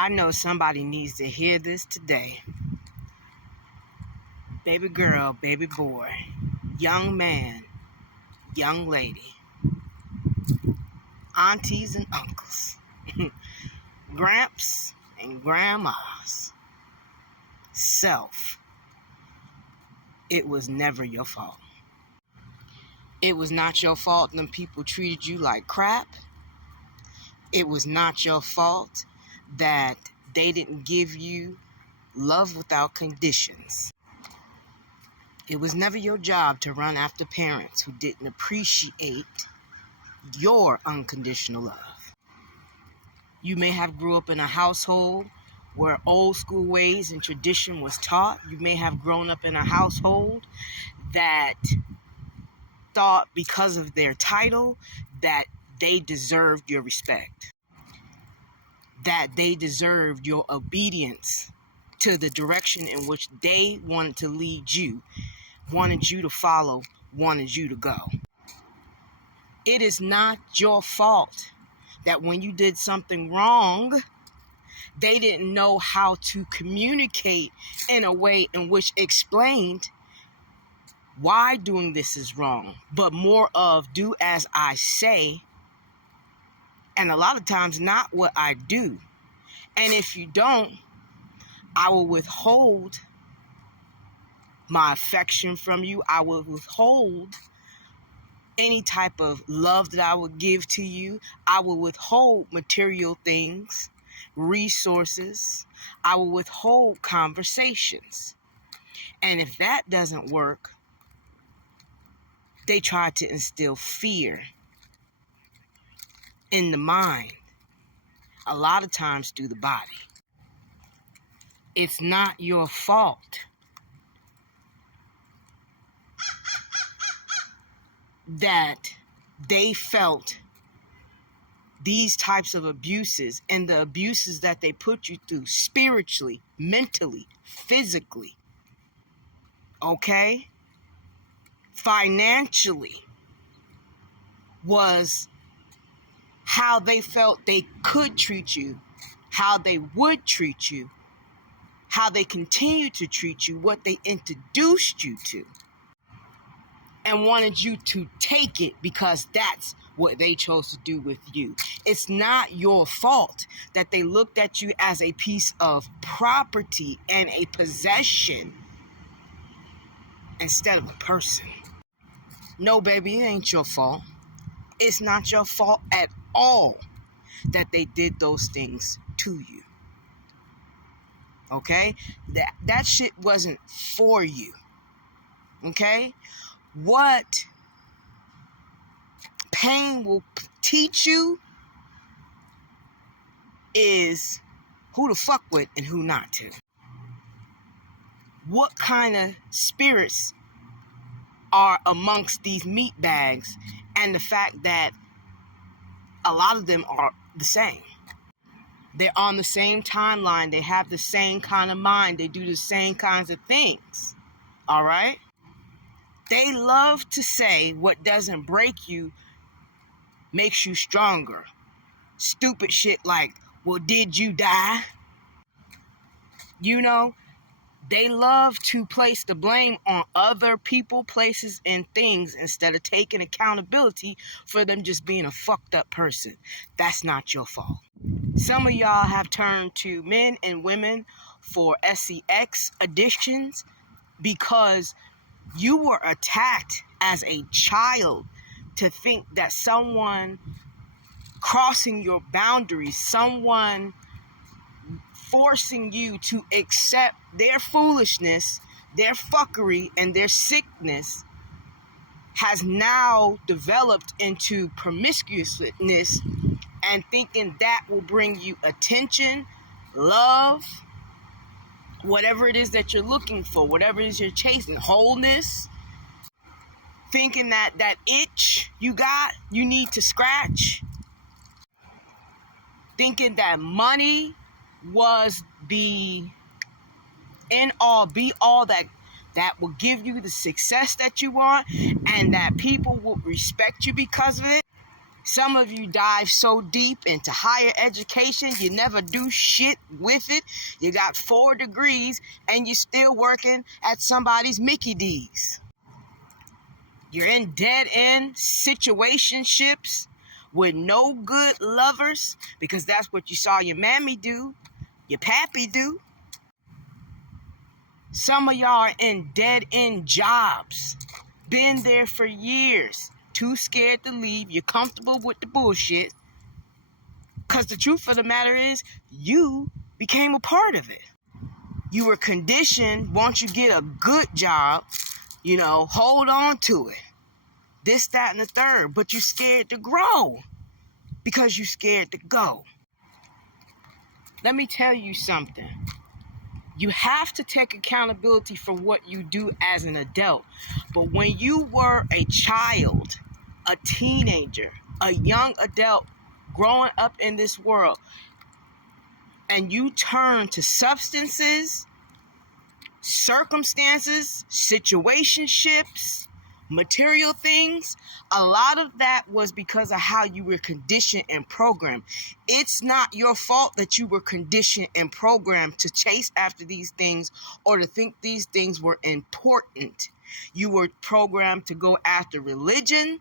I know somebody needs to hear this today. Baby girl, baby boy, young man, young lady, aunties and uncles, gramps and grandmas, self. It was never your fault. It was not your fault them people treated you like crap. It was not your fault that they didn't give you love without conditions. It was never your job to run after parents who didn't appreciate your unconditional love. You may have grew up in a household where old school ways and tradition was taught. You may have grown up in a household that thought because of their title that they deserved your respect, that they deserved your obedience to the direction in which they wanted to lead you, wanted you to follow, wanted you to go. It is not your fault that when you did something wrong, they didn't know how to communicate in a way in which explained why doing this is wrong, but more of do as I say, and a lot of times not what I do. And if you don't, I will withhold my affection from you. I will withhold any type of love that I would give to you. I will withhold material things, resources. I will withhold conversations. And if that doesn't work, they try to instill fear in the mind, a lot of times through the body. It's not your fault that they felt these types of abuses and the abuses that they put you through spiritually, mentally, physically, okay? Financially, was how they felt they could treat you, how they would treat you, how they continue to treat you, what they introduced you to, and wanted you to take it because that's what they chose to do with you. It's not your fault that they looked at you as a piece of property and a possession instead of a person. No, baby, it ain't your fault. It's not your fault at all that they did those things to you. Okay? That shit wasn't for you. Okay? What pain will teach you is who to fuck with and who not to. What kind of spirits are amongst these meat bags, and the fact that a lot of them are the same. They're on the same timeline. They have the same kind of mind. They do the same kinds of things. All right? They love to say what doesn't break you makes you stronger. Stupid shit like, well, did you die? You know, they love to place the blame on other people, places, and things instead of taking accountability for them just being a fucked up person. That's not your fault. Some of y'all have turned to men and women for sex addictions because you were attacked as a child to think that someone crossing your boundaries, someone forcing you to accept their foolishness, their fuckery, and their sickness has now developed into promiscuousness and thinking that will bring you attention, love, whatever it is that you're looking for, whatever it is you're chasing, wholeness, thinking that that itch you got, you need to scratch, thinking that money was the end all be all that will give you the success that you want and that people will respect you because of it. Some of you dive so deep into higher education, you never do shit with it. You got 4 degrees and you're still working at somebody's Mickey D's. You're in dead-end situationships with no good lovers because that's what you saw your mammy do, your pappy do. Some of y'all are in dead-end jobs. Been there for years. Too scared to leave. You're comfortable with the bullshit. Because the truth of the matter is, you became a part of it. You were conditioned, once you get a good job, hold on to it. This, that, and the third. But you're scared to grow because you're scared to go. Let me tell you something. You have to take accountability for what you do as an adult. But when you were a child, a teenager, a young adult growing up in this world, and you turn to substances, circumstances, situationships, material things, a lot of that was because of how you were conditioned and programmed. It's not your fault that you were conditioned and programmed to chase after these things or to think these things were important. You were programmed to go after religion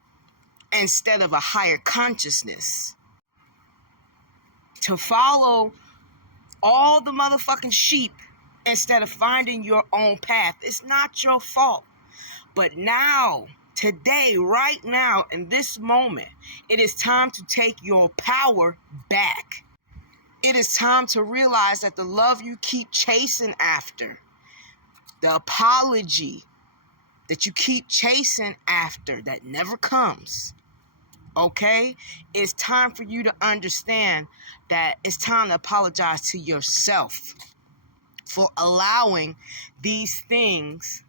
instead of a higher consciousness. To follow all the motherfucking sheep instead of finding your own path. It's not your fault. But now, today, right now, in this moment, it is time to take your power back. It is time to realize that the love you keep chasing after, the apology that you keep chasing after that never comes, okay? It's time for you to understand that it's time to apologize to yourself for allowing these things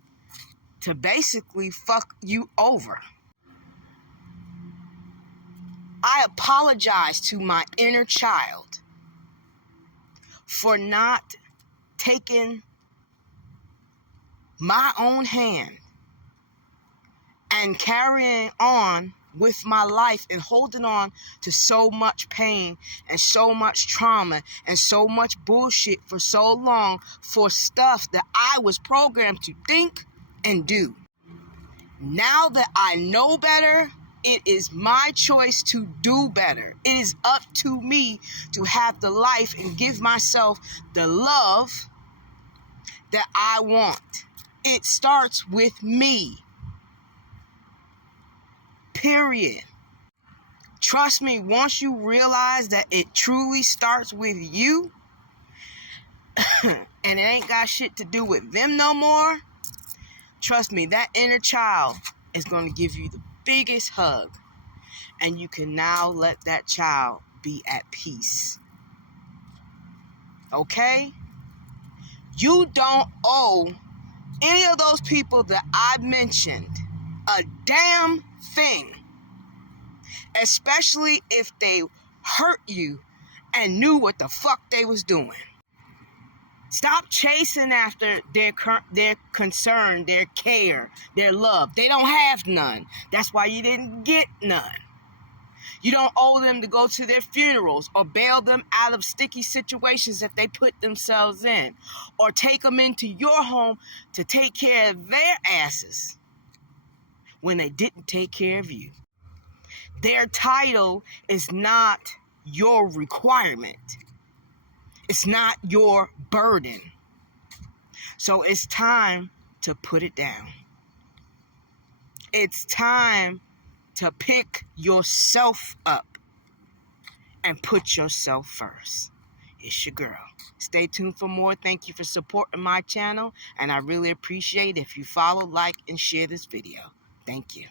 to basically fuck you over. I apologize to my inner child for not taking my own hand and carrying on with my life and holding on to so much pain and so much trauma and so much bullshit for so long for stuff that I was programmed to think and do. Now that I know better, it is my choice to do better. It is up to me to have the life and give myself the love that I want. It starts with me. Period. Trust me, once you realize that it truly starts with you, and it ain't got shit to do with them no more, trust me, that inner child is going to give you the biggest hug. And you can now let that child be at peace. Okay? You don't owe any of those people that I mentioned a damn thing. Especially if they hurt you and knew what the fuck they was doing. Stop chasing after their concern, their care, their love. They don't have none. That's why you didn't get none. You don't owe them to go to their funerals or bail them out of sticky situations that they put themselves in, or take them into your home to take care of their asses when they didn't take care of you. Their title is not your requirement. It's not your burden. So it's time to put it down. It's time to pick yourself up and put yourself first. It's your girl. Stay tuned for more. Thank you for supporting my channel, and I really appreciate it if you follow, like, and share this video. Thank you.